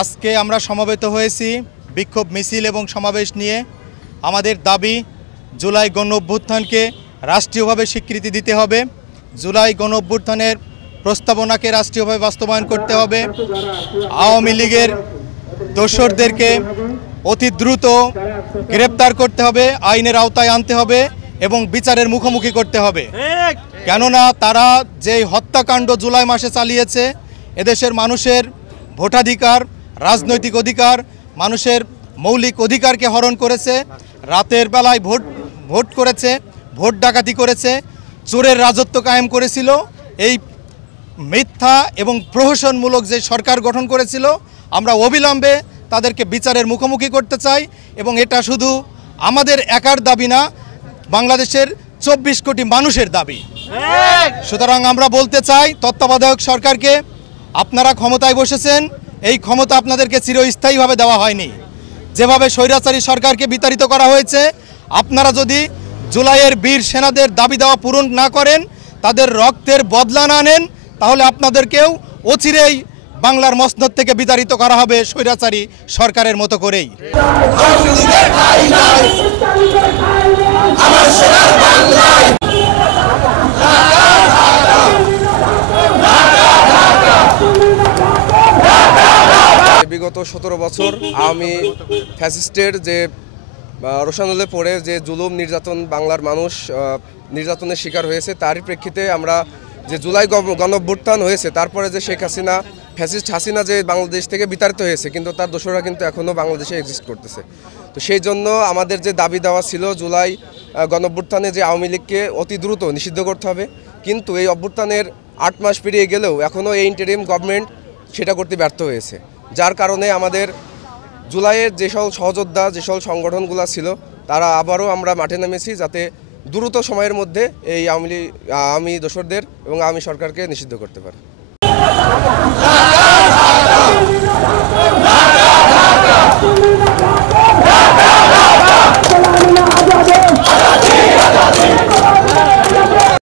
আজকে আমরা সমবেত হয়েছি বিক্ষোভ মিছিল এবং সমাবেশ নিয়ে। আমাদের দাবি, জুলাই গণঅভ্যুত্থানকে রাষ্ট্রীয়ভাবে স্বীকৃতি দিতে হবে, জুলাই গণঅভ্যুত্থানের প্রস্তাবনাকে রাষ্ট্রীয়ভাবে বাস্তবায়ন করতে হবে, আওয়ামী লীগের দোসরদেরকে অতি দ্রুত গ্রেপ্তার করতে হবে, আইনের আওতায় আনতে হবে এবং বিচারের মুখোমুখি করতে হবে। কেননা তারা যেই হত্যাকাণ্ড জুলাই মাসে চালিয়েছে, এদেশের মানুষের ভোটাধিকার, রাজনৈতিক অধিকার, মানুষের মৌলিক অধিকারকে হরণ করেছে, রাতের বেলায় ভোট করেছে, ভোট ডাকাতি করেছে, চোরের রাজত্ব কায়েম করেছিল। এই মিথ্যা এবং প্রহসনমূলক যে সরকার গঠন করেছিল, আমরা অবিলম্বে তাদেরকে বিচারের মুখোমুখি করতে চাই এবং এটা শুধু আমাদের একার দাবি না, বাংলাদেশের 24 কোটি মানুষের দাবি। সুতরাং আমরা বলতে চাই তত্ত্বাবধায়ক সরকারকে, আপনারা ক্ষমতায় বসেছেন, এই ক্ষমতা আপনাদেরকে চিরস্থায়ীভাবে দেওয়া হয়নি। যেভাবে স্বৈরাচারী সরকারকে বিতাড়িত করা হয়েছে, আপনারা যদি জুলাইয়ের বীর সেনাদের দাবি দেওয়া পূরণ না করেন, তাদের রক্তের বদলা না নেন, তাহলে আপনাদেরকেও অচিরেই বাংলার মসনদ থেকে বিতাড়িত করা হবে স্বৈরাচারী সরকারের মতো করেই। বিগত 17 বছর আওয়ামী ফ্যাসিস্টের যে রোষানলে পড়ে যে জুলুম নির্যাতন বাংলার মানুষ নির্যাতনের শিকার হয়েছে, তারই প্রেক্ষিতে আমরা যে জুলাই গণঅভ্যুত্থান হয়েছে, তারপরে যে শেখ হাসিনা ফ্যাসিস্ট হাসিনা যে বাংলাদেশ থেকে বিতাড়িত হয়েছে, কিন্তু তার দোসররা কিন্তু এখনও বাংলাদেশে এক্সিস্ট করতেছে। তো সেই জন্য আমাদের যে দাবি দেওয়া ছিল জুলাই গণঅভ্যুত্থানে যে আওয়ামী লীগকে অতি দ্রুত নিষিদ্ধ করতে হবে, কিন্তু এই অভ্যুত্থানের 8 মাস পেরিয়ে গেলেও এখনও এই ইন্টারিম গভর্নমেন্ট সেটা করতে ব্যর্থ হয়েছে। যার কারণে আমাদের জুলাইয়ের যেসব সহযোদ্ধা, যেসব সংগঠনগুলো ছিল, তারা আবারও আমরা মাঠে নেমেছি যাতে দ্রুত সময়ের মধ্যে এই আওয়ামী দোসরদের এবং আওয়ামী সরকারকে নিষিদ্ধ করতে পারে।